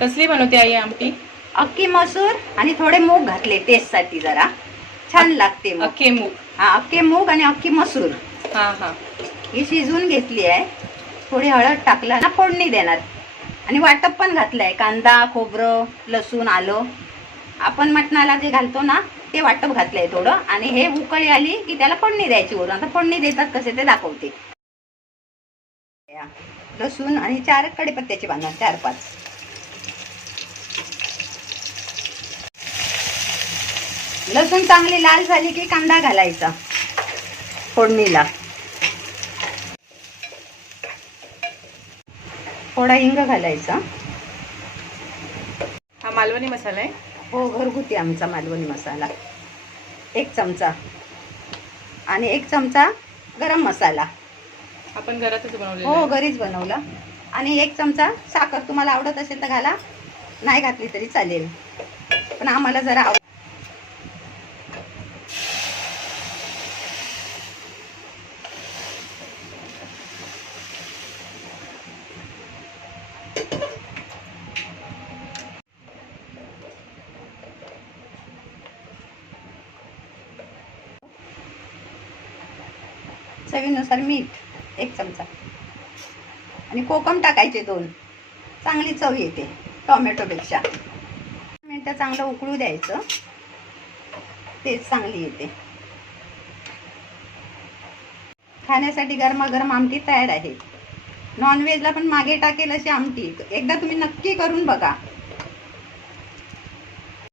कसली बनवते आई आमटी? अख्खी मसूर आणि थोडे मूग घातले टेस्टसाठी जरा. छान लागते मग. अख्खे मूग. हा अख्खे मूग आणि अख्खी मसूर. हा हा. ही शिजवून घेतली आहे. थोडी हळद टाकला ना फोडणी देणार. आणि वाटप पण घातलंय. कांदा खोबरं लसूण आलं. आपण मटणाला जे घालतो ना ते वाटप घातलंय थोडं. आणि हे उकळी आली की त्याला फोडणी द्यायची वरून. आता फोडणी देतात कसे ते दाखवते. लसूण आणि चार कढीपत्त्याची बांधा चार पाच. लसूण चांगली लाल झाली की कांदा घालायचा. फोडणीला. थोडा हिंग घालायचा. हा मालवणी मसाला आहे? हो घरगुती आमचा मालवणी मसाला. एक चमचा. आणि एक चमचा गरम मसाला. आपण घरातच बनवलेला हो. घरीच बनवला. आणि एक चमचा साखर. तुम्हाला आवडत असेल तर घाला. नाही घातली तरी चालेल. पण आम्हाला जरा चवीनुसार मीठ एक चमचा. आणि कोकम टाकायचे दोन. चांगली चव येते टोमॅटोपेक्षा मिनटं चांगलं उकळू द्यायचं. तेच चांगली येते. खाण्यासाठी गरमागरम आमटी तयार आहे. नॉनव्हेजला पण मागे टाकेल अशी आमटी. एकदा तुम्ही नक्की करून बघा.